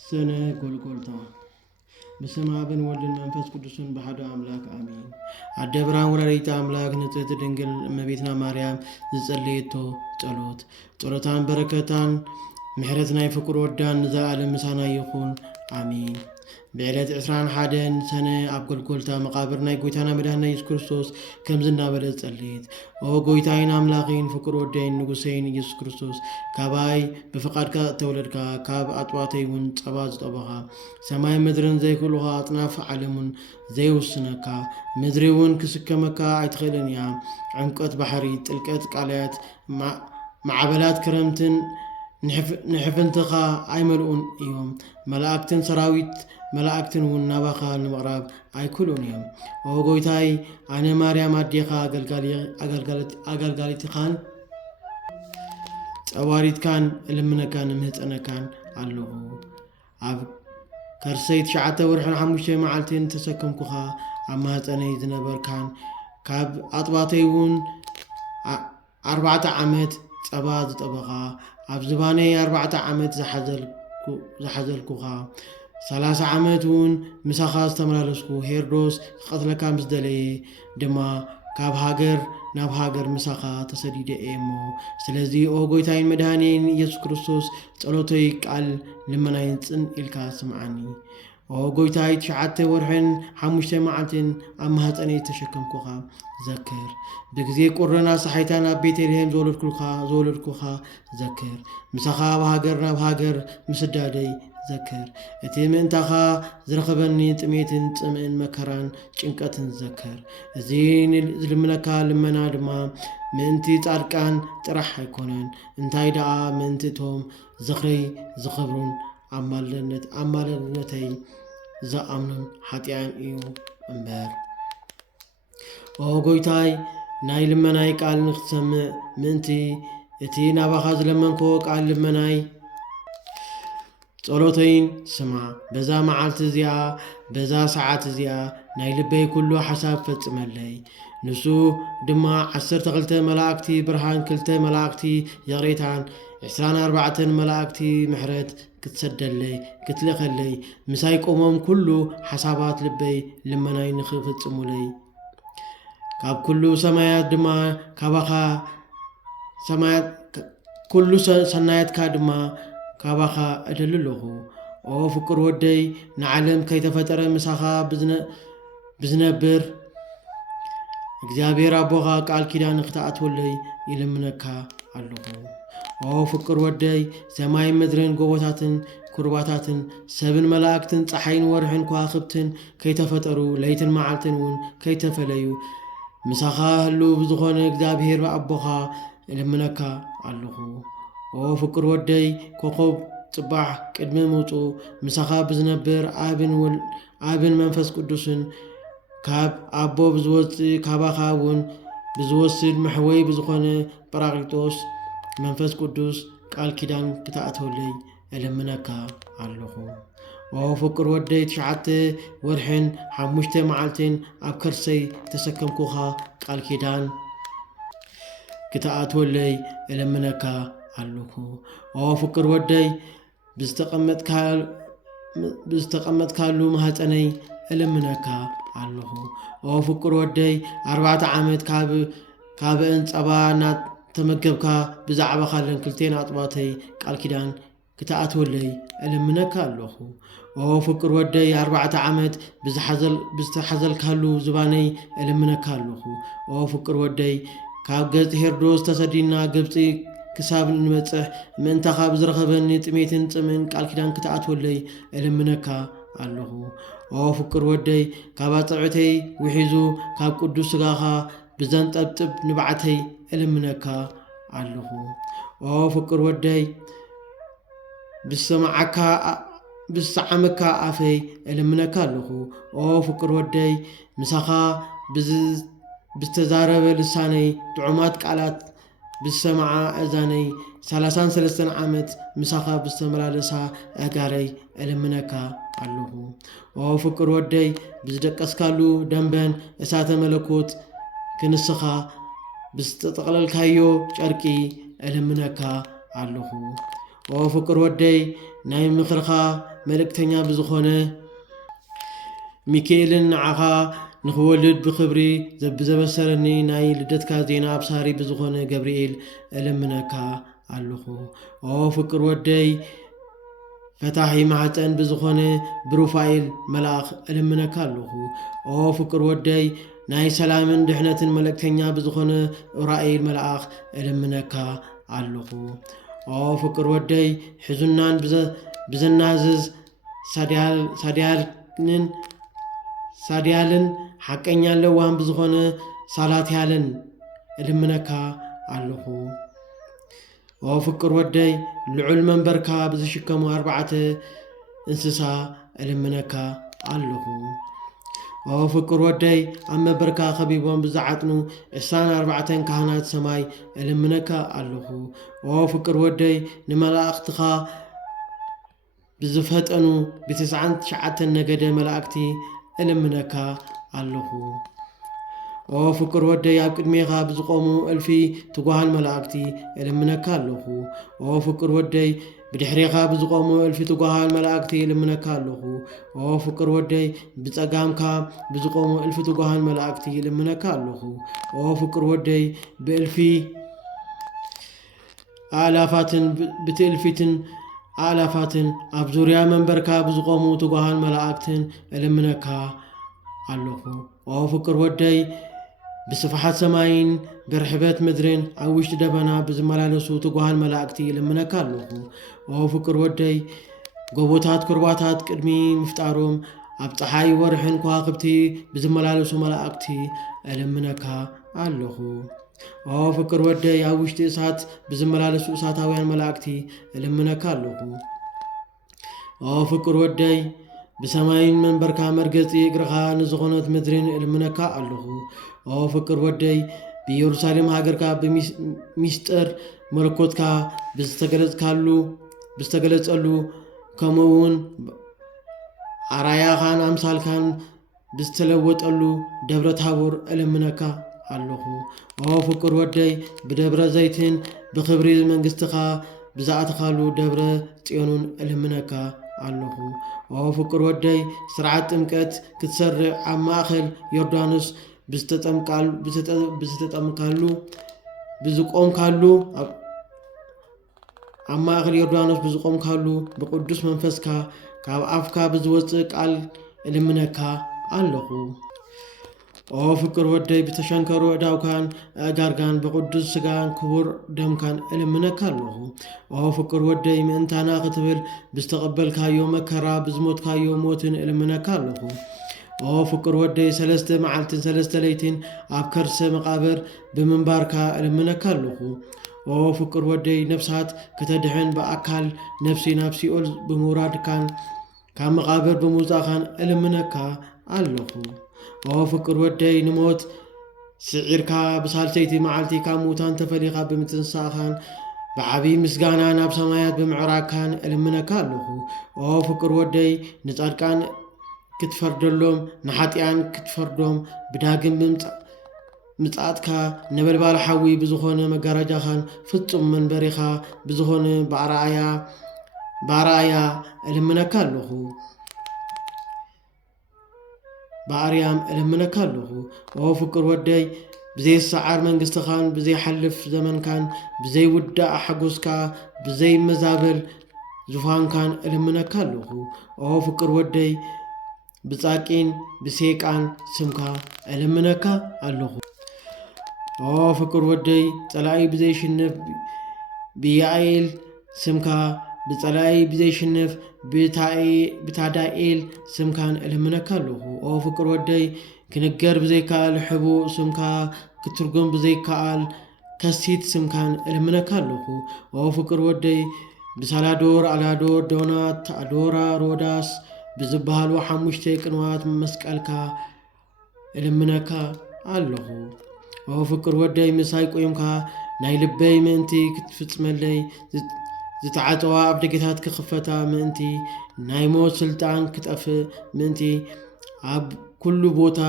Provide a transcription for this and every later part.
سنة ጎልጎልታ بسم አብን ወልድን መንፈስ ቅዱስን በሐዱ አምላክ አሜን። አደብራን ወላዲተ አምላክ ንጽሕት ድንግል እመቤትና ማርያም ዝጸልየቶ ጸሎት ጸሎታን በረከታን ምሕረት ናይ ፍቅር ወዳን ንዘላለም ምሳና ይኹን አሜን። بعلت 21 سنة أب ጎልጎልታ مقابر ናይ ጎይታና መድኃኒትና ኢየሱስ ክርስቶስ ከም ዝናበለ ጸልይት ኦ ጎይታዬን አምላኬን ፍቅር ወደይን ንጉሴን ኢየሱስ ክርስቶስ ካባይ በፈቃድካ ተወለድካ ካብ አጥዋተይ እውን ጸባ ዝጠበኻ ሰማይ ምድርን ዘይክሉኻ አጥናፍ ዓለሙን ዘይውስነካ ምድሪ እውን ክስከመካ አይትኽእልን እያ። ዕምቀት ባሕሪ ጥልቀት ቃልያት ማዕበላት ክረምትን ንሕፍንትኻ አይመልኡን እዮም። መላእክትን ሰራዊት መላእክትን እውን ናባኻ ንምቕራብ አይክሉን እዮም። ኦ ጎይታይ አነ ማርያም አዴኻ አገልጋሊትኻን ጸዋሪትካን እልምነካን ምህፀነካን ኣለኹ። ኣብ ከርሰይ 9 ወርሕን 5 መዓልትን ተሰከምኩኻ ኣብ ማህፀነይ ዝነበርካን ካብ ኣጥባተይ እውን 4 ዓመት ጸባ ዝጠበኻ ኣብ ዝባነይ 4 ዓመት ዝሓዘልኩኻ 30 ዓመት እውን ምሳኻ ዝተመላለስኩ ሄሮድስ ክቐትለካ ምስ ደለየ ድማ ካብ ሃገር ናብ ሃገር ምሳኻ ተሰዲደ እሞ ስለዚ ኦ ጎይታዬን መድኃኒዬን ኢየሱስ ክርስቶስ ጸሎተይ ቃል ልመናይን ጽን ኢልካ ስምዓኒ። ኦ ጎይታይ 9 ወርሕን 5 መዓልትን ኣብ ማህፀነይ ተሸከምኩኻ ዘክር። ብግዜ ቁርና ሰሓይታን ኣብ ቤተልሔም ዘወለድኩኻ ዘክር። ምሳኻ ኣብ ሃገር ናብ ሃገር ምስዳደይ ዘክር። እቲ ምእንታኻ ዝረኸበኒ ጥሜትን ጽምእን መከራን ጭንቀትን ዘክር። እዚ ዝልምነካ ልመና ድማ ምእንቲ ጻድቃን ጥራሕ ኣይኮነን እንታይ ደኣ ምእንቲ እቶም ዝኽረይ ዝኽብሩን ኣማለድነተይ ዝኣምኑን ሓጢኣን እዩ እምበር። ኦ ጎይታይ ናይ ልመናይ ቃል ንኽትሰምዕ ምእንቲ እቲ ናባኻ ዝለመንኮ ቃል ልመናይ ጸሎተይን ስማ። በዛ መዓልቲ እዚኣ በዛ ሰዓት እዚኣ ናይ ልበይ ኩሉ ሓሳብ ፈጽመለይ። ንሱ ድማ 12 መላእክቲ ብርሃን 2 መላእክቲ የቕሬታን 24 መላእክቲ ምሕረት ክትሰደለይ ክትልኸለይ ምሳይ ቆሞም ኩሉ ሓሳባት ልበይ ልመናይ ንኽፍጽሙለይ ካብ ኩሉ ሰማያት ድማ ካባኻ ሰማያት ኩሉ ሰናያትካ ድማ ካባኻ እደልለኹ። ኦ ፍቅር ወደይ ንዓለም ከይተፈጠረ ምሳኻ ብዝነብር እግዚአብሔር አቦኻ ቃል ኪዳን ንኽተኣትወለይ ይልምነካ ኣለኹ። ኦ ፍቅር ወደይ ሰማይ ምድርን ጎቦታትን ኩርባታትን ሰብን መላእክትን ፀሓይን ወርሕን ከዋኽብትን ከይተፈጠሩ ለይትን መዓልትን እውን ከይተፈለዩ ምሳኻ ህሉ ብዝኾነ እግዚአብሔር አቦኻ ይልምነካ ኣለኹ። ኦ ፍቅር ወደይ ኮኸብ ጽባሕ ቅድሚ ምውፁ ምሳኻ ብዝነብር አብን መንፈስ ቅዱስን ካብ አቦ ብዝወፅእ ካባኻ እውን ብዝወስድ መሕወይ ብዝኾነ ጰራቅሊጦስ መንፈስ ቅዱስ ቃል ኪዳን ክትኣትወለይ እልምነካ ኣለኹ። ኦ ፍቅር ወደይ 9 ወርሕን 5 መዓልትን ኣብ ከርሰይ ተሰከምኩኻ ቃል ኪዳን ክትኣትወለይ እልምነካ ኣለኹ። ኦ ፍቅር ወደይ ብዝተቐመጥካሉ ማህፀነይ እልምነካ ኣለኹ። ኦ ፍቅር ወደይ 4 ዓመት ካብእን ጸባ እናተመገብካ ብዛዕባ ካለን 2 ኣጥባተይ ቃል ኪዳን ክትኣትወለይ እልምነካ ኣለኹ። ኦ ፍቅር ወደይ 4 ዓመት ብዝተሓዘልካሉ ዝባነይ እልምነካ ኣለኹ። ኦ ፍቅር ወደይ ካብ ገጽ ሄሮድስ ተሰዲድና ግብፂ ክሳብ ንበጽሕ ምእንታኻ ብዝረኸበኒ ጥሜትን ጽምእን ቃል ኪዳን ክትኣትወለይ እልምነካ ኣለኹ። ኦ ፍቅር ወደይ ካብ ኣጸብዕተይ ውሒዙ ካብ ቅዱስ ሥጋኻ ብዘንጠብጥብ ንባዕተይ እልምነካ ኣለኹ። ኦ ፍቅር ወደይ ብዝሰዓመካ ኣፈይ እልምነካ ኣለኹ። ኦ ፍቅር ወደይ ምሳኻ ብዝተዛረበ ልሳነይ ጥዑማት ቃላት ብዝሰማዓ እዛነይ 33 ዓመት ምሳኻ ብዝተመላለሳ ኣጋረይ እልምነካ ኣለኹ። ኦ ፍቅር ወደይ ብዝደቀስካሉ ደንበን እሳተ መለኮት ክንስኻ ብዝተጠቕለልካዮ ጨርቂ እልምነካ ኣለኹ። ኦ ፍቅር ወደይ ናይ ምኽርኻ መልእክተኛ ብዝኾነ ሚካኤልን ንዓኻ ንኽወልድ ብክብሪ ብዘበሰረኒ ናይ ልደትካ ዜና ኣብሳሪ ብዝኾነ ገብርኤል እልምነካ ኣለኹ። ፍቅር ወደይ ፈታሒ ማሕፀን ብዝኾነ ብሩፋኤል መልኣኽ እልምነካ ኣለኹ። ፍቅር ወደይ ናይ ሰላምን ድሕነትን መልእክተኛ ብዝኾነ ኡራኤል መልኣኽ እልምነካ ኣለኹ። ፍቅር ወደይ ሕዙናን ብዘናዝዝ ሳድያልን ሓቀኛ ለዋን ብዝኾነ ሳላትያልን እልምነካ ኣለኹ። ፍቅር ወደይ ልዑል መንበርካ ብዝሽከሙ 4 እንስሳ እልምነካ ኣለኹ። ፍቅር ወደይ ኣብ መንበርካ ከቢቦም ብዝዓጥኑ 24 ካህናት ሰማይ እልምነካ ኣለኹ። ፍቅር ወደይ ንመላእኽትኻ ብዝፈጠኑ ብ99 ነገደ መላእክቲ እልምነካ ኣለኹ። ፍቅር ወደይ ኣብ ቅድሜኻ ብዝቆሙ እልፊ ትጓሃል መላእክቲ እልምነካ ኣለኹ። ፍቅር ወደይ ብድሕሪኻ ብዝቆሙ እልፊ ትጓሃል መላእክቲ እልምነካ ኣለኹ። ፍቅር ወደይ ብፀጋምካ ብዝቆሙ እልፊ ትጓሃል መላእክቲ እልምነካ ኣለኹ። ፍቅር ወደይ ብእልፊ ኣእላፋትን ብትእልፊትን ኣእላፋትን ኣብ ዙርያ መንበርካ ብዝቆሙ ትጓሃል መላእክትን እልምነካ ኣለኹ። ፍቅር ወደይ ብስፍሓት ሰማይን ብርሕበት ምድርን ኣብ ውሽጢ ደበና ብዝመላለሱ ትጓሃል መላእክቲ እልምነካ ኣለኹ። ፍቅር ወደይ ጎቦታት ኩርባታት ቅድሚ ምፍጣሮም ኣብ ፀሓይ ወርሕን ከዋክብቲ ብዝመላለሱ መላእክቲ እልምነካ ኣለኹ። ፍቅር ወደይ ኣብ ውሽጢ እሳት ብዝመላለሱ እሳታውያን መላእክቲ እልምነካ ኣለኹ። ፍቅር ወደይ ብሰማይን መንበርካ መርገፂ እግርኻ ንዝኾነት ምድርን እልምነካ ኣለኹ። ፍቅር ወደይ ብኢየሩሳሌም ሃገርካ ብሚስጥር መለኮትካ ብዝተገለጸሉ ከምኡውን ኣራያኻን ኣምሳልካን ብዝተለወጠሉ ደብረ ታቦር እልምነካ ኣለኹ። ፍቅር ወደይ ብደብረ ዘይትን ብክብሪ መንግስትኻ ብዝኣትኻሉ ደብረ ጽዮንን እልምነካ ኣለኹ። ፍቅር ወደይ ስርዓት ጥምቀት ክትሰርዕ ኣብ ማእኸል ዮርዳኖስ ብዝተጠምካሉ ኣብ ማእኸል ዮርዳኖስ ብዝቆምካሉ ብቅዱስ መንፈስካ ካብ ኣፍካ ብዝወፅእ ቃል እልምነካ ኣለኹ። ፍቅር ወደይ ብተሸንከሩ እዳውካን ኣእጋርጋን ብቅዱስ ስጋን ክቡር ደምካን እልምነካ ኣለኹ። ፍቅር ወደይ ምእንታና ክትብል ብዝተቐበልካዮ መከራ ብዝሞትካዮ ሞትን እልምነካ ኣለኹ። ፍቅር ወደይ 3 መዓልትን 3 ለይትን ኣብ ከርሰ መቃብር ብምንባርካ እልምነካ ኣለኹ። ፍቅር ወደይ ነፍሳት ከተድሕን ብኣካል ነፍሲ ናብ ሲኦል ብምውራድካን ካብ መቃብር ብምውፃእኻን እልምነካ ኣለኹ። ፍቅር ወደይ ንሞት ስዒርካ ብሳልሰይቲ መዓልቲ ካብ ሙታን ተፈሊኻ ብምትንሳእኻን ብዓብይ ምስጋና ናብ ሰማያት ብምዕራግካን እልምነካ ኣለኹ። ፍቅር ወደይ ንጻድቃን ክትፈርደሎም ንሓጢያን ክትፈርዶም ብዳግም ምጽኣትካ ነበልባል ሓዊ ብዝኾነ መጋረጃኻን ፍጹም መንበሪኻ ብዝኾነ ብኣርኣያ እልምነካ ኣለኹ። ብኣርያም እልምነካ ኣለኹ። ፍቅር ወደይ ብዘይሰዓር መንግስትኻን ብዘይሓልፍ ዘመንካን ብዘይውዳእ ሓጎስካ ብዘይመዛበል ዙፋንካን እልምነካ ኣለኹ። ፍቅር ወደይ ብጻቂን ብሴቃን ስምካ እልምነካ ኣለኹ። ፍቅር ወደይ ጸላኢ ብዘይሽንፍ ብያኤል ስምካ ብጸላኢ ብዘይሽንፍ ብታዳኤል ስምካን እልምነካ ኣለኹ። ፍቅር ወደይ ክንገር ብዘይከኣል ሕቡእ ስምካ ክትርጎም ብዘይከኣል ከሲት ስምካን እልምነካ ኣለኹ። ፍቅር ወደይ ብሳላዶር ኣላዶር ዶናት ኣዶራ ሮዳስ ብዝበሃሉ 5 ቅንዋት መስቀልካ እልምነካ ኣለኹ። ፍቅር ወደይ ምሳይ ቆይምካ ናይ ልበይ ምእንቲ ክትፍጽመለይ ዝተዓፀዋ ኣብ ደገታት ክኽፈታ ምእንቲ ናይ ሞት ስልጣን ክጠፍእ ምእንቲ ኣብ ኩሉ ቦታ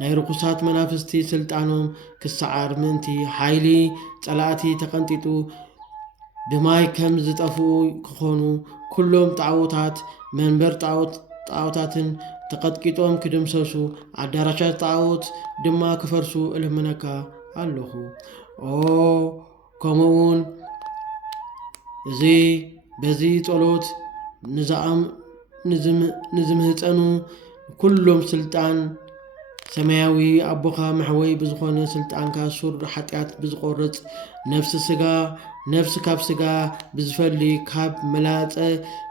ናይ ርኩሳት መናፍስቲ ስልጣኖም ክሰዓር ምእንቲ ሓይሊ ጸላእቲ ተቐንጢጡ ብማይ ከም ዝጠፍኡ ክኾኑ ኩሎም ጣዖታት መንበር ጣዖታትን ተቀጥቂጦም ክድምሰሱ አዳራሻት ጣዖት ድማ ክፈርሱ እልምነካ ኣለኹ። ከምኡውን እዚ በዚ ጸሎት ንዝምህፀኑ ኩሎም ስልጣን ሰማያዊ ኣቦኻ መሕወይ ብዝኾነ ስልጣንካ ሱር ሓጢአት ብዝቆርጽ ነፍሲ ካብ ስጋ ብዝፈሊ ካብ መላፀ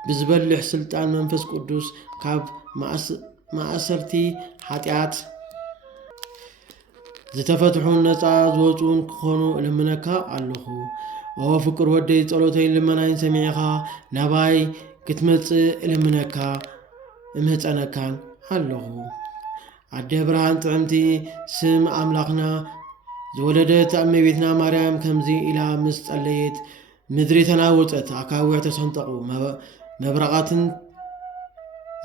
ብዝበልሕ ስልጣን መንፈስ ቅዱስ ካብ ማእሰርቲ ሓጢአት ዝተፈትሑን ነፃ ዝወፁን ክኾኑ እልምነካ ኣለኹ። ፍቅር ወደይ ጸሎተይን ልመናይን ሰሚዕኻ ናባይ ክትመጽእ እልምነካ እምህፀነካን ኣለኹ። ኣደ ብርሃን ጥዕምቲ ስም ኣምላኽና ዝወለደት እመቤትና ማርያም ከምዚ ኢላ ምስ ጸለየት ምድሪ ተናወፀት፣ ኣካውሕ ተሰንጠቑ፣ መብረቓትን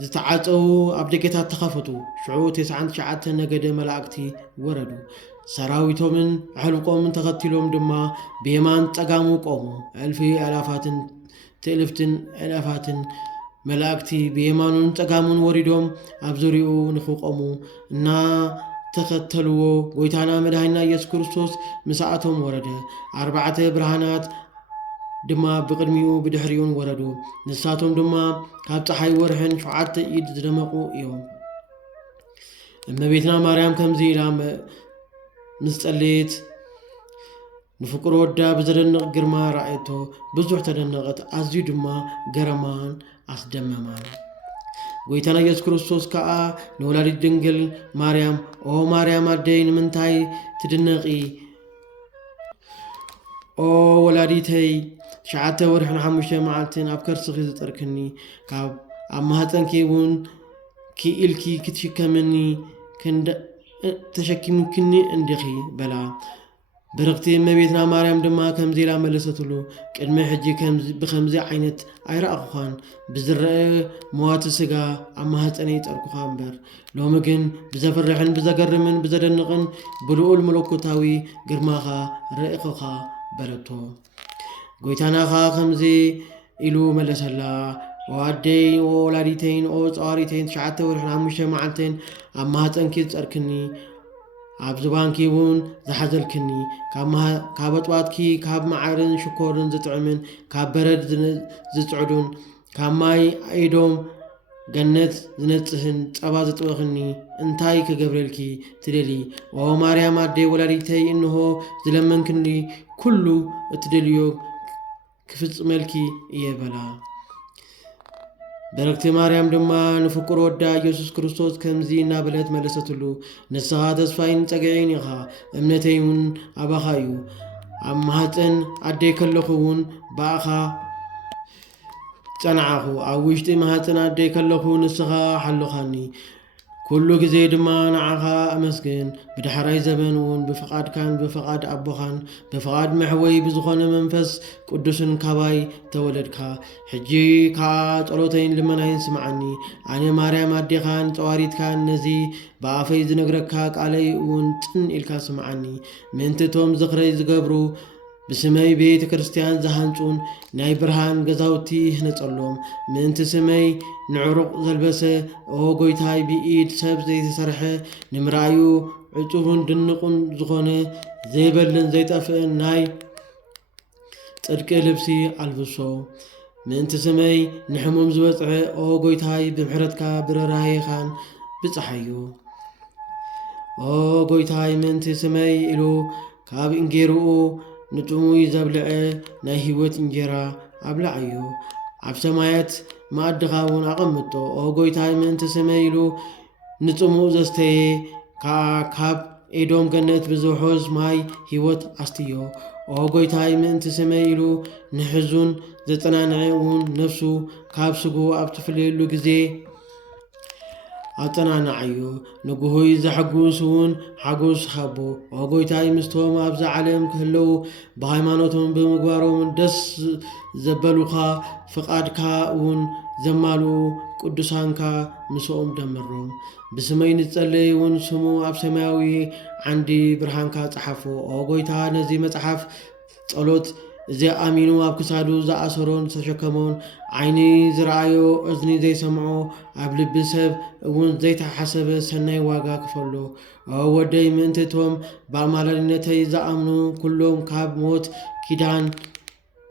ዝተዓፀው ኣብ ደገታት ተኸፈቱ። 99 ነገደ መላእክቲ ወረዱ፣ ሰራዊቶምን ኣሕልቆምን ተኸቲሎም ድማ ብየማን ጸጋሙ ቆሙ። እልፊ ኣላፋትን ትእልፍትን ኣላፋትን መላእክቲ ብየማኑን ጸጋሙን ወሪዶም ኣብ ዙርያኡ ንኽቆሙ እና ተኸተልዎ ጎይታና መድኃኒና ኢየሱስ ክርስቶስ ምስኣቶም ወረደ። 4 ብርሃናት ድማ ብቅድሚኡ ብድሕሪኡን ወረዱ። ንሳቶም ድማ ካብ ፀሓይ ወርሕን 7 ኢድ ዝደመቁ እዮም። እመቤትና ማርያም ከምዚ ኢላ ምስ ጸለየት ንፍቅር ወዳ ብዘደንቕ ግርማ ራእየቶ ብዙሕ ተደነቐት፣ ኣዝዩ ድማ ገረማን ኣስደመማን። ጎይታና ኢየሱስ ክርስቶስ ከዓ ንወላዲት ድንግል ማርያም ማርያም ኣደይ ንምንታይ ትድነቂ? ወላዲተይ 9 ወርሕን 5 መዓልትን ኣብ ከርስኺ ዝጠርክኒ ካብ ኣብ ማህፀንኪ እውን ክኢልኪ ክትሽከምኒ ተሸኪምክኒ እንዲኺ በላ። ብርክቲ እመቤትና ማርያም ድማ ከምዚ ኢላ መለሰትሉ፣ ቅድሚ ሕጂ ብከምዚ ዓይነት ኣይረኣኹኻን፣ ብዝረአ መዋቲ ስጋ ኣብ ማህፀነይ ጠርኩኻ እምበር ሎሚ ግን ብዘፍርሕን ብዘገርምን ብዘደንቕን ብልኡል መለኮታዊ ግርማኻ ርኢኹኻ በለቶ። ጎይታናኻ ከምዚ ኢሉ መለሰላ፣ ኣደይ ወላዲተይን ጸዋሪተይን 9 ወርሕን 5 መዓልትን ኣብ ማህፀንኪ ዝጸርክኒ ኣብ ዝባንኪ እውን ዝሓዘልክኒ ካብ ኣጥዋትኪ ካብ መዓርን ሽኮርን ዝጥዕምን ካብ በረድ ዝጽዕዱን ካብ ማይ ኤዶም ገነት ዝነጽህን ጸባ ዝጥበኽኒ እንታይ ክገብረልኪ ትደሊ? ማርያም ኣደይ ወላዲተይ እንሆ ዝለመንክኒ ኩሉ እትደልዮ ክፍጽመልኪ እየ በላ። በረክቲ ማርያም ድማ ንፍቁር ወዳ ኢየሱስ ክርስቶስ ከምዚ እናበለት መለሰትሉ፣ ንስኻ ተስፋይን ጸግዒን ኢኻ፣ እምነተይ እውን ኣባኻ እዩ። ኣብ ማህፀን ኣደይ ከለኹ እውን ባእኻ ጸንዓኹ፣ ኣብ ውሽጢ ማህፀን ኣደይ ከለኹ ንስኻ ሓለኻኒ። ኩሉ ግዜ ድማ ንዓኻ ኣመስግን። ብዳሕራይ ዘመን እውን ብፍቓድካን ብፍቓድ ኣቦኻን ብፍቓድ መሕወይ ብዝኾነ መንፈስ ቅዱስን ካባይ ተወለድካ። ሕጂ ከዓ ጸሎተይን ልመናይን ስምዓኒ። ኣነ ማርያም ኣዴኻን ጸዋሪትካን ነዚ ብኣፈይ ዝነግረካ ቃለይ እውን ጽን ኢልካ ስምዓኒ። ምእንቲ እቶም ዝኽረይ ዝገብሩ ብስመይ ቤተ ክርስቲያን ዝሃንጹን ናይ ብርሃን ገዛውቲ ህነጸሎም፣ ምእንቲ ስመይ ንዕሩቕ ዘልበሰ ጎይታይ ብኢድ ሰብ ዘይተሰርሐ ንምርኣዩ ዕጹብን ድንቁን ዝኾነ ዘይበልን ዘይጠፍእን ናይ ጽድቂ ልብሲ ኣልብሶ፣ ምእንቲ ስመይ ንሕሙም ዝበጽሐ ጎይታይ ብምሕረትካ ብርህራሄኻን ብፀሓዮ ጎይታይ ምእንቲ ስመይ ኢሉ ካብ እንጌርኡ ንጥሙይ ዘብልዐ ናይ ህይወት እንጀራ ኣብላዕዮ፣ ኣብ ሰማያት ማእድኻ እውን ኣቐምጦ። ጎይታይ ምእንቲ ስመይ ኢሉ ንጽሙእ ዘስተየ ካብ ኤዶም ገነት ብዝውሑዝ ማይ ህይወት ኣስትዮ። ጎይታይ ምእንቲ ስመይ ኢሉ ንሕዙን ዘጸናንዐ እውን ነፍሱ ካብ ስጉ ኣብ ትፍለየሉ ጊዜ ኣጸናንዓዮ፣ ንጉሆይ ዘሐጉስ እውን ሓጎስ ሃቦ። ጎይታይ ምስቶም ኣብዛ ዓለም ክህለው ብሃይማኖቶም ብምግባሮምን ደስ ዘበሉኻ ፍቓድካ እውን ዘማልኡ ቅዱሳንካ ምስኦም ደምሮም። ብስመይ ንጸለይ እውን ስሙ ኣብ ሰማያዊ ዓንዲ ብርሃንካ ጸሓፎ። ጎይታ ነዚ መጽሓፍ ጸሎት زي أمينو أبكسادو زا أسرون تشكمون عيني زرعيو أذني زي سمعو قبل بسب ون زي تحسب سنة واقع كفلو هو دايما انتتهم بعمالنتي زا أمنو كلهم كاب موت كيدان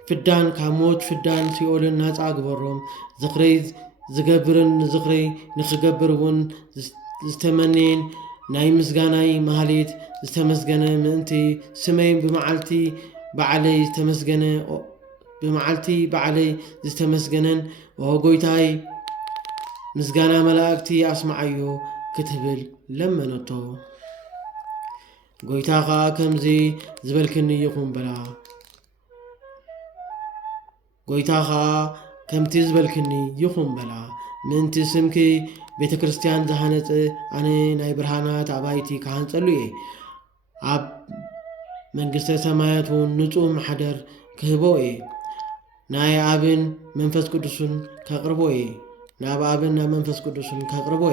فدان كاموت فدان سيقول الناس أكبرهم ذكري زقبرن ذكري نخقبرون زتمنين ناي مسغاناي مهاليت زتمسغنه منتي سمين بمعالتي بعلي زتمسغنه بمعالتي بعلي زتمسغنن وغويتاي مسغانا ملاكتي أسمعيو كتبل لما نتو غويتاغا كمزي زبلكني يقوم بلا غويتاغا كمتي زبلكني يقوم بلا منتي سمكي ቤተ ክርስቲያን ዘሃነጽ አነ ናይ ብርሃናት አባይቲ ካህን ጸልዩ አብ መንግስተ ሰማያት ንጹህ ማሕደር ክህቦ ናይ አብን መንፈስ ቅዱስን ከቅርቦ ናብ አብን ናብ መንፈስ ቅዱስን ከቅርቦ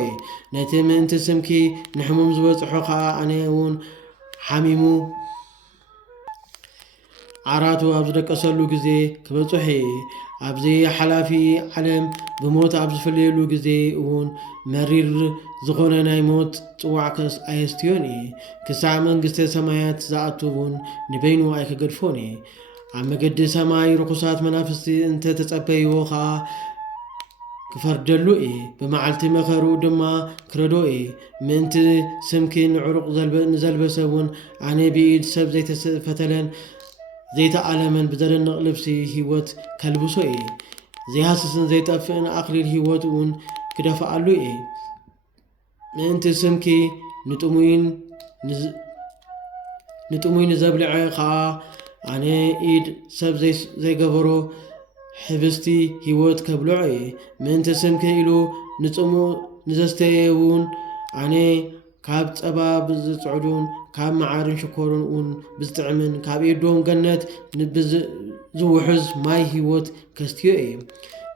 ነቲ ምእንቲ ስምኪ ንሕሙም ዝበጽሑ ከዓ አነ እውን ሓሚሙ ዓራቱ ኣብ ዝደቀሰሉ ጊዜ ክበጽሑ ኣብዚ ሓላፊ ዓለም ብሞት ኣብ ዝፍለየሉ ጊዜ እውን መሪር ዝኾነ ናይ ሞት ጽዋዕከስ ኣየስትዮን ክሳዕ መንግስተ ሰማያት ዝኣቱ እውን ንበይኑ ኣይክገድፎን ኣብ መገዲ ሰማይ ርኩሳት መናፍስቲ እንተ ተጸበይዎ ከዓ ክፈርደሉ ብመዓልቲ መኸሩ ድማ ክረዶ ምእንቲ ስምኪ ንዕሩቕ ንዘልበሰ እውን ኣነ ብኢድ ሰብ ዘይተፈተለን ዘይተዓለመን ብዘደንቕ ልብሲ ህይወት ከልብሶ ዘይሃስስን ዘይጠፍእን ኣኽሊል ህይወት እውን ክደፍኣሉ ምእንቲ ስምኪ ንጥሙይን ዘብልዐ ከዓ ኣነ ኢድ ሰብ ዘይገበሮ ሕብስቲ ህይወት ከብልዖ ምእንቲ ስምኪ ኢሉ ንጽሙእ ንዘስተየ እውን ኣነ ካብ ጸባ ብዝጽዕዱን ካብ መዓርን ሽኮርን እውን ብዝጥዕምን ካብ ኢዶም ገነት ዝውሕዝ ማይ ህይወት ከስትዮ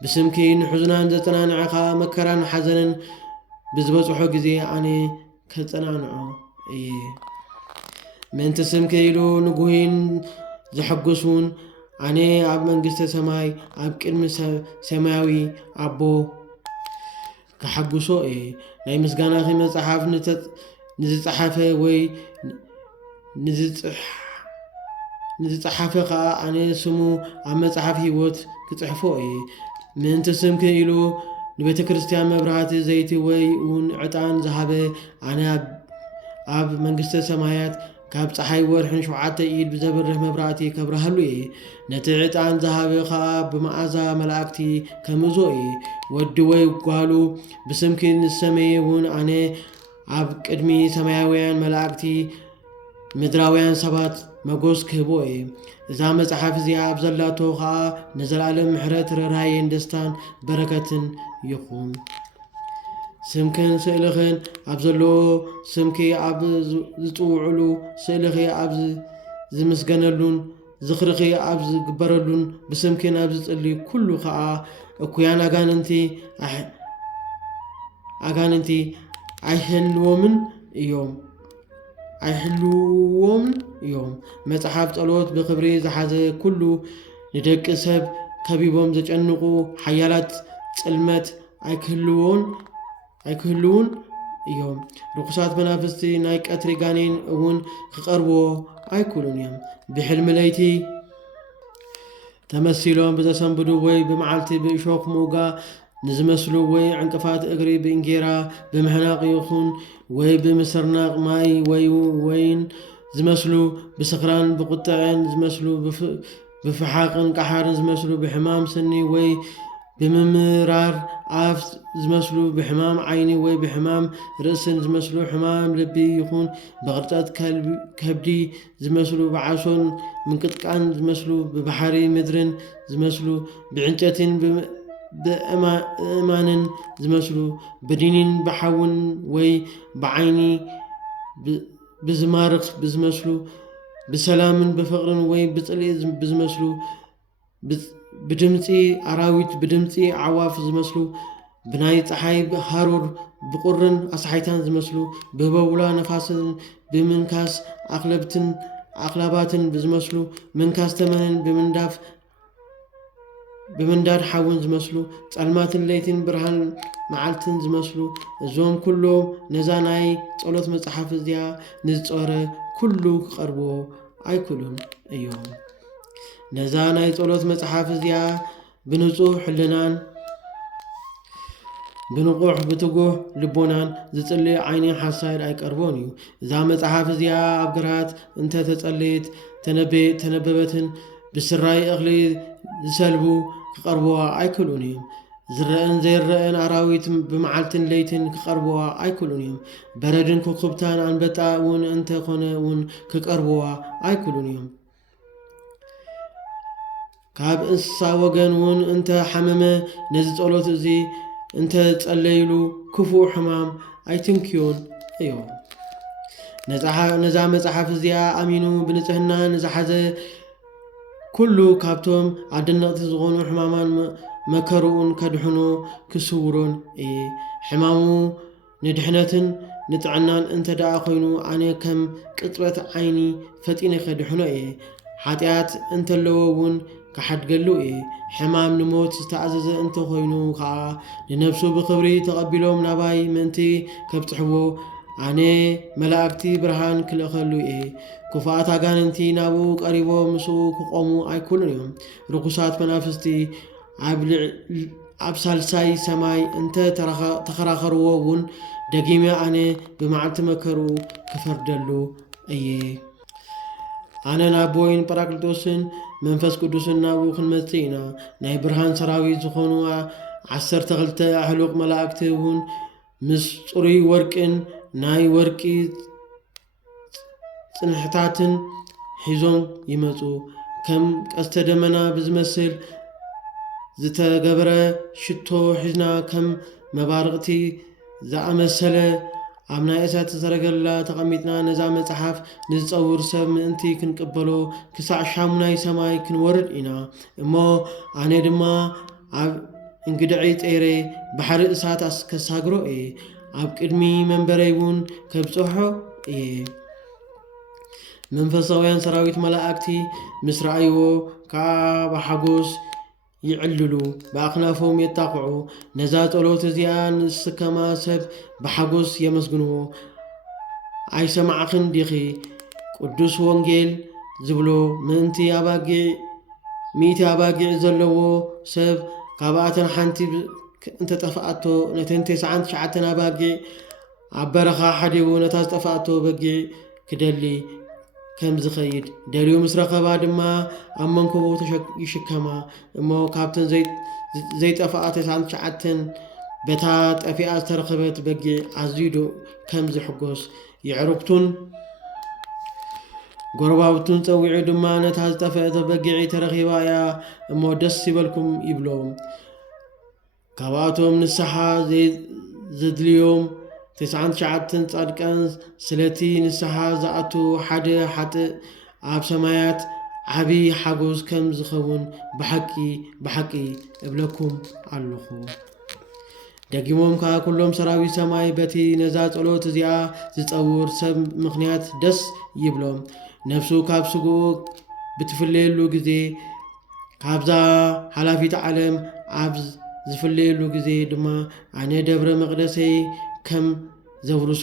ብስምኪ ንሕዙናን ዘጸናንዐኻ መከራን ሓዘንን ብዝበጽሖ ጊዜ ኣነ ከጸናንዖ ምእንቲ ስምኪ ኢሉ ንጉሂን ዘሐጉሱን ኣነ ኣብ መንግስተ ሰማይ ኣብ ቅድሚ ሰማያዊ ኣቦ كحجوسو ناي مسجانا في مصحف نزصحفه وي نزصحفه قا أنا سمو عم مصحف هيوت كتصحفو من تسم كيلو نبيت كريستيان مبرهات زيتي وي ون عطان ذهبه أنا أب منجست سمايات كاب صحي ورحن شوعات إيد بزبره مبراتي كبرهلو نتعت عن ذهب خاب بمعزة ملاكتي كمزوي ودوي قالو بسمكن السمايون أنا عب قدمي سماويان ملاكتي مدراويان سبات مغوس كبوي إذا مصحف زي أبزلاتو خا نزل على محرت رراين دستان بركة يقوم سمكن سئلخن أبزلو سمكي أبز زطوعلو سئلخي أبز زمسجنلون زخرخي أبز جبرلون بسمكن أبز اللي كله خا أكويان أغاننتي أحلومن يوم مصحف طلوت بخبري زحاز كله ندق سب كبيبهم زጨنقو حيالات ጽልመት ኣይክህልውን እዮም ርኩሳት መናፍስቲ ናይ ቀትሪ ጋኔን እውን ክቐርቦ ኣይክሉን እዮም ብሕልሚ ለይቲ ተመሲሎም ብዘሰንብዱ ወይ ብመዓልቲ ብእሾክ ሙጋ ንዝመስሉ ወይ ዕንቅፋት እግሪ ብእንጌራ ብምሕናቅ ይኹን ወይ ብምስርናቅ ማይ ወይ ወይን ዝመስሉ ብስኽራን ብቁጥዕን ዝመስሉ ብፍሓቅን ቃሓርን ዝመስሉ ብሕማም ስኒ ወይ بممرار عاف زمسلو بحمام عيني وي بحمام رأسن زمسلو حمام لبي يكون بغرطات كبدي زمسلو بعشون من قطقان زمسلو ببحري مدرن زمسلو بعنجتين بأمان زمسلو بدينين بحون وي بعيني بزمارق بزمسلو بسلام بفقر وي بطلي بزمسلو بدمتي أراويت بدمتي عواف زمسلو بناي صحاي هارور بقرن أصحيتان زمسلو ببولا نفاس بمنكاس أغلبتن ኣኽላባትን ብዝመስሉ ምንካስተመንን ብምንዳድ ሓውን ዝመስሉ ጸልማትን ለይትን ብርሃን መዓልትን ዝመስሉ እዞም ኩሎም ነዛ ናይ ጸሎት መጽሓፍ እዚኣ ንዝጾረ ኩሉ ክቐርብዎ ኣይክሉን እዮም። ነዛ ናይ ጸሎት መጽሓፍ እዚኣ ብንጹህ ሕልናን ብንቁሕ ብትጉህ ልቦናን ዝጽልይ ዓይኒ ሓሳድ ኣይቀርቦን እዩ። እዛ መጽሓፍ እዚኣ ኣብ ግራት እንተ ተጸለየት ተነበበትን ብስራይ እኽሊ ዝሰልቡ ክቐርብዋ ኣይክሉን እዮም። ዝረአን ዘይረአን ኣራዊት ብመዓልትን ለይትን ክቐርብዋ ኣይክሉን እዮም። በረድን ኮኸብታን ኣንበጣ እውን እንተኾነ እውን ክቐርብዋ ኣይክሉን እዮም። ካብ እንስሳ ወገን እውን እንተ ሓመመ ነዚ ጸሎት እዚ እንተ ጸለይሉ ክፉእ ሕማም ኣይትንክዮን እዮም። ነዛ መጽሓፍ እዚኣ ኣሚኑ ብንጽህና ንዝሓዘ ኩሉ ካብቶም ኣደነቕቲ ዝኾኑ ሕማማን መከሩኡን ከድሕኖ ክስውሮን እየ። ሕማሙ ንድሕነትን ንጥዕናን እንተ ደኣ ኮይኑ ኣነ ከም ቅጽበት ዓይኒ ፈጢነ ከድሕኖ እየ። ሓጢኣት እንተለዎ እውን ክሓድገሉ እየ። ሕማም ንሞት ዝተኣዘዘ እንተ ኮይኑ ከዓ ንነፍሱ ብኽብሪ ተቐቢሎም ናባይ ምእንቲ ከብጽሕዎ ኣነ መላእክቲ ብርሃን ክልእኸሉ እየ። ክፉኣት ኣጋንንቲ ናብኡ ቀሪቦም ምስኡ ክቆሙ ኣይክሉን እዮም። ርኩሳት መናፍስቲ ኣብ ሳልሳይ ሰማይ እንተ ተኸራኸርዎ እውን ደጊመ ኣነ ብመዓልቲ መከሩ ክፈርደሉ እየ። ኣነ ናብ ቦይን ጰራቅሊጦስን መንፈስ ቅዱስን ናብኡ ክንመጽእ ኢና። ናይ ብርሃን ሰራዊት ዝኾኑ 12 ኣህሉቕ መላእክቲ እውን ምስ ጽሩይ ወርቅን ናይ ወርቂ ጽንሕታትን ሒዞም ይመጹ። ከም ቀስተ ደመና ብዝመስል ዝተገበረ ሽቶ ሒዝና ከም መባርቕቲ ዝኣመሰለ ኣብ ናይ እሳት ሰረገላ ተቐሚጥና ነዛ መጽሓፍ ንዝጸውር ሰብ ምእንቲ ክንቅበሎ ክሳዕ 8 ሰማይ ክንወርድ ኢና። እሞ ኣነ ድማ ኣብ እንግድዒ ጠይረ ባሕሪ እሳት ከሳግሮ እየ። ኣብ ቅድሚ መንበረይ እውን ከብጽሖ እየ። መንፈሳውያን ሰራዊት መላእክቲ ምስ ረኣይዎ ከዓ ብሓጎስ ይዕልሉ፣ ብኣኽናፎም የጣቕዑ። ነዛ ጸሎት እዚኣ ንስከማ ሰብ ብሓጎስ የመስግንዎ። ኣይሰማዕኽን ዲኺ ቅዱስ ወንጌል ዝብሎ ምእንቲ ኣባጊዕ ዘለዎ ሰብ ካብኣተን ሓንቲ እንተጠፍኣቶ ነተን 99 ኣባጊዕ ኣብ በረኻ ሓዲቡ ነታ ዝጠፍኣቶ በጊዕ ክደሊ ከም ዝኸይድ ደልዩ ምስ ረኸባ ድማ ኣብ መንከቡ ይሽከማ እሞ ካብተን ዘይጠፍኣ 99 በታ ጠፊኣ ዝተረኸበት በጊዕ ኣዝዩ ከም ዝሕጎስ ይዕሩክቱን ጎረባብቱን ፀዊዑ ድማ ነታ ዝጠፍአት በጊዕ ተረኺባ እያ እሞ ደስ ይበልኩም ይብሎም። ካብኣቶም ንስሓ ዘድልዮም 99 ጻድቃን ስለቲ ንስሓ ዝኣቱ ሓደ ሓጥእ ኣብ ሰማያት ዓብይ ሓጎስ ከም ዝኸውን ብሓቂ እብለኩም ኣለኹ። ደጊሞም ከዓ ኩሎም ሰራዊት ሰማይ በቲ ነዛ ጸሎት እዚኣ ዝጸውር ሰብ ምኽንያት ደስ ይብሎም። ነፍሱ ካብ ስግኡ ብትፍለየሉ ጊዜ ካብዛ ሓላፊት ዓለም ኣብ ዝፍለየሉ ጊዜ ድማ ኣነ ደብረ መቕደሰይ ከም ዘብርሶ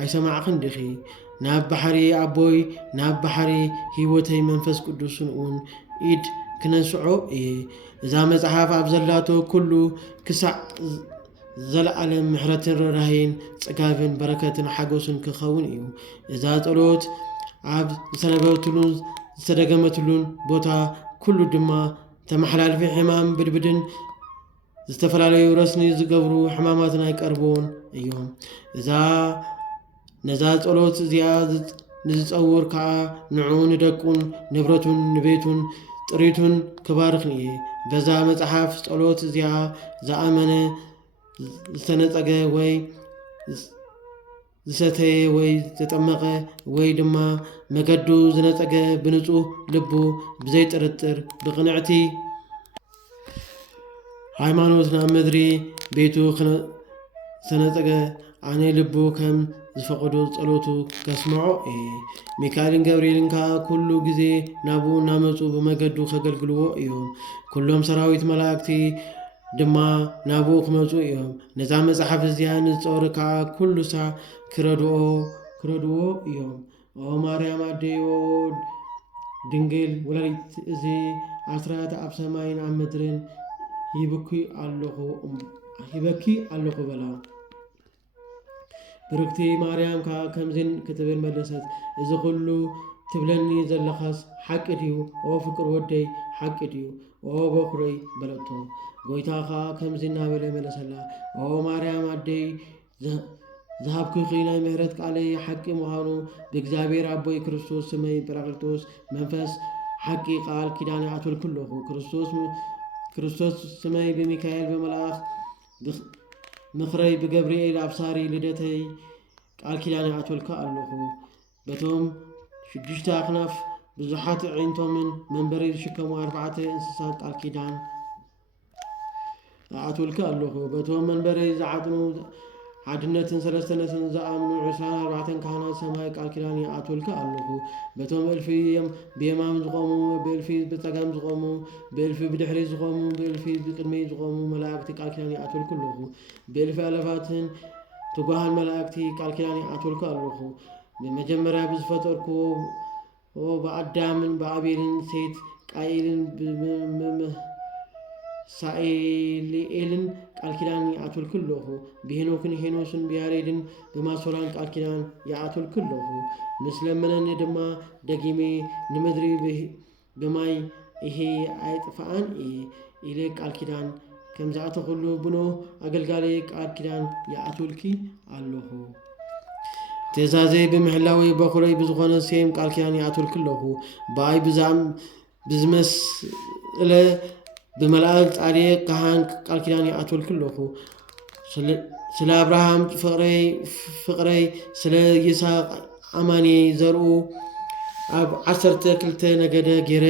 ኣይሰማዕኽን ዲኺ? ናብ ባሕሪ ኣቦይ ናብ ባሕሪ ህይወተይ መንፈስ ቅዱስን እውን ኢድ ክነስዖ እየ። እዛ መጽሓፍ ኣብ ዘላቶ ኩሉ ክሳዕ ዘለዓለም ምሕረትን ርህራሄን ጽጋብን በረከትን ሓጎስን ክኸውን እዩ። እዛ ጸሎት ኣብ ዝተነበበትሉን ዝተደገመትሉን ቦታ ኩሉ ድማ ተመሓላልፊ ሕማም ብድብድን ዝተፈላለዩ ረስኒ ዝገብሩ ሕማማትን ኣይቀርቦን እዮም። ነዛ ጸሎት እዚኣ ንዝጸውር ከዓ ንዑ ንደቁን ንብረቱን ንቤቱን ጥሪቱን ክባርኽን እየ። በዛ መጽሓፍ ጸሎት እዚኣ ዝኣመነ ዝተነጸገ ወይ ዝሰተየ ወይ ዘጠመቐ ወይ ድማ መገዱ ዝነጸገ ብንጹህ ልቡ ብዘይጥርጥር ብቕንዕቲ ሃይማኖት ናብ ምድሪ ቤቱ ዝተነጸገ ኣነ ልቡ ከም ዝፈቅዶ ጸሎቱ ከስምዖ ሚካኤልን ገብርኤልን ኩሉ ግዜ ናብኡ እናመፁ ብመገዱ ከገልግልዎ እዮም። ኩሎም ሰራዊት መላእክቲ ድማ ናብኡ ክመፁ እዮም። ነዛ መጽሓፍ እዚኣ ንዝፀወረ ከዓ ኩሉ ሳዕ ክረድኦ እዮም። ኦ ማርያም ኣደዮ ድንግል ወላዲት እዚ ኣስራት ኣብ ሰማይን ኣብ ምድርን ይብኪ ኣለኹ በላ። ብርክቲ ማርያም ከዓ ከምዝን ክትብል መለሰት፣ እዚ ኩሉ ትብለኒ ዘለኻስ ሓቂ ድዩ? ኦ ፍቅር ወደይ ሓቂ ድዩ? ኦ በኩረይ በለቶ። ጎይታ ከዓ ከምዚ እናበለ መለሰላ፣ ኦ ማርያም ኣደይ ዝሃብክኺ ናይ ምሕረት ቃለይ ሓቂ ምዃኑ ብእግዚኣብሔር ኣቦይ ክርስቶስ ስመይ ጰራቅሊጦስ መንፈስ ሓቂ ቃል ኪዳን ይኣትወልኩ ኣለኹ። ክርስቶስ ስመይ ብሚካኤል ብመልኣኽ ምኽረይ ብገብርኤል ኣብሳሪ ልደተይ ቃል ኪዳን ይኣትወልካ ኣለኹ። በቶም 6 ኣክናፍ ብዙሓት ዒንቶምን መንበሪ ዝሽከሙ 4 እንስሳት ቃል ኪዳን ይኣትወልካ ኣለኹ። በቶም መንበሪ ዝዓጥኑ ሓድነትን ሰለስተነትን ዝኣምኑ 24 ካህናት ሰማይ ቃል ኪዳን ይኣትወልካ ኣለኹ። በቶም እልፊ ብየማን ዝቆሙ፣ ብእልፊ ብፀጋም ዝቆሙ፣ ብእልፊ ብድሕሪ ዝቆሙ፣ ብእልፊ ብቅድሚ ዝቆሙ መላእክቲ ቃል ኪዳን ይኣትወልኩ ኣለኹ። ብእልፊ ኣለፋትን ትጓሃን መላእክቲ ቃል ኪዳን ይኣትወልኩ ኣለኹ። ብመጀመርያ ብዝፈጠርክዎ ብኣዳምን ብኣቤልን ሴት ቃኤልን ሳኤልኤልን ቃል ኪዳን ይኣትወልኩ ኣለኹ። ብሄኖክን ሄኖስን ብያሬድን ብማሶላን ቃል ኪዳን ይኣትወልኩ ኣለኹ። ምስ ለመነኒ ድማ ደጊሜ ንምድሪ ብማይ ይሄ ኣይጥፋኣን ኢለ ቃል ኪዳን ከምዝኣተኩሉ ብኖህ ኣገልጋሊ ቃል ኪዳን ይኣትወልኪ ኣለኹ። ትእዛዘይ ብምሕላዊ በኩረይ ብዝኾነ ሴም ቃል ኪዳን ይኣትወልኩ ኣለኹ። ብኣይ ብዝመስለ ብመላእክ ጻድቅ ካህን ቃል ኪዳን ይኣትወልኩ ኣለኹ። ስለ አብርሃም ፍቅረይ ስለ ይስሐቅ ኣማንየይ ዘርኡ ኣብ 12 ነገደ ጌረ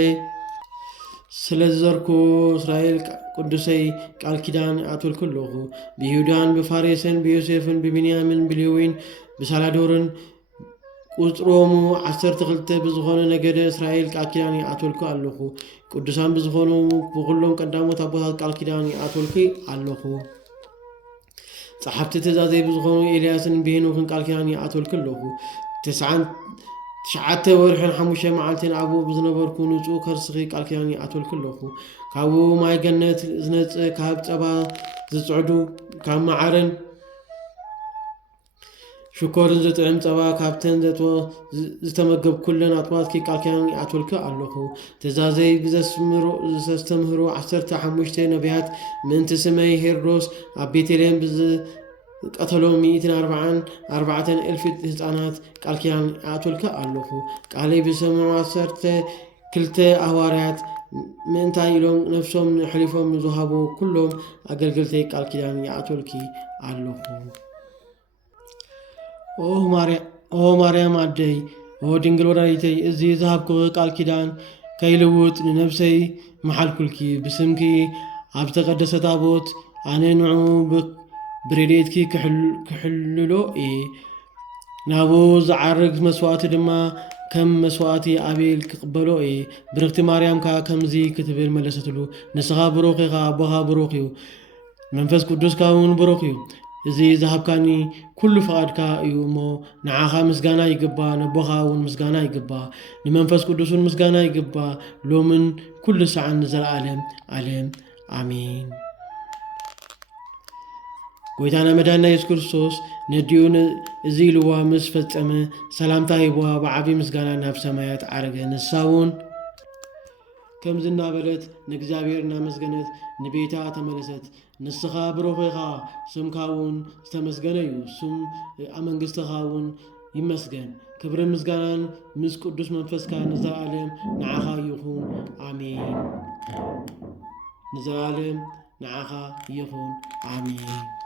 ስለ ዝዘርኩ እስራኤል ቅዱሰይ ቃል ኪዳን ይኣትወልኩ ኣለኹ። ብይሁዳን ብፋሬስን ብዮሴፍን ብቢንያምን ብሌዊን ብሳላዶርን ቁፅሮሙ 12 ብዝኾነ ነገደ እስራኤል ቃል ኪዳን ይኣትወልኩ ኣለኹ። ቅዱሳን ብዝኾኑ ብኩሎም ቀዳሞት ኣቦታት ቃል ኪዳን ይኣትወልኩ ኣለኹ። ጸሓፍቲ ትእዛዘይ ብዝኾኑ ኤልያስን ብሄኖክን ቃል ኪዳን ይኣትወልኩ ኣለኹ። 9 ወርሕን 5 መዓልትን ኣብኡ ብዝነበርኩ ንጹህ ከርስኺ ቃል ኪዳን ይኣትወልኩ ኣለኹ። ካብኡ ማይ ገነት ዝነጽእ ካብ ጸባ ዝጽዕዱ ካብ መዓርን ሽኮርን ዝጥዕም ጸባ ካብተን ዝተመገብ ኩለን ኣጥባትኪ ቃል ኪዳን ይኣትወልኩ ኣለኹ። ትእዛዘይ ብዘስተምህሩ 15 ነቢያት ምእንቲ ስመይ ሄሮዶስ ኣብ ቤተልሔም ብዝቀተሎም 144,000 ህፃናት ቃል ኪዳን ይኣትወልኩ ኣለኹ። ቃለይ ብሰምዑ 12 ሃዋርያት ምእንታይ ኢሎም ነፍሶም ሕሊፎም ዝሃቡ ኩሎም ኣገልገልተይ ቃል ኪዳን ይኣትወልኪ ኣለኹ። ኦ ማርያም ኣደይ ኦ ድንግል ወላዲተይ እዚ ዝሃብክኺ ቃል ኪዳን ከይልውጥ ንነብሰይ መሓልኩልኪ ብስምኪ ኣብ ዝተቀደሰ ታቦት ኣነ ንዑ ብረድኤትኪ ክሕልሎ ናብኡ ዝዓርግ መስዋዕቲ ድማ ከም መስዋዕቲ ኣቤል ክቅበሎ ብርክቲ ማርያም ከዓ ከምዚ ክትብል መለሰትሉ፣ ንስኻ ብሩኽ ኢኻ፣ ኣቦኻ ብሩኽ እዩ፣ መንፈስ ቅዱስካ እውን ብሩኽ እዩ። እዚ ዝሃብካኒ ኩሉ ፍቓድካ እዩ እሞ ንዓኻ ምስጋና ይግባ፣ ነቦኻ እውን ምስጋና ይግባ፣ ንመንፈስ ቅዱስን ምስጋና ይግባ ሎምን ኩሉ ሰዓን ንዘለዓለም ዓለም ኣሜን። ጎይታና መድኃኒትና ኢየሱስ ክርስቶስ ነዲኡ እዚ ኢልዋ ምስ ፈጸመ ሰላምታ ሂብዋ ብዓብዪ ምስጋና ናብ ሰማያት ዓረገ። ንሳ እውን ከምዚ እናበለት ንእግዚአብሔር እናመስገነት ንቤታ ተመለሰት። ንስኻ ብሩኽ ኢኻ፣ ስምካ እውን ዝተመስገነ እዩ፣ ስም መንግሥትኻ እውን ይመስገን። ክብርን ምስጋናን ምስ ቅዱስ መንፈስካ ንዘለዓለም ንዓኻ ይኹን ኣሜን። ንዘለዓለም ንዓኻ ይኹን ኣሜን።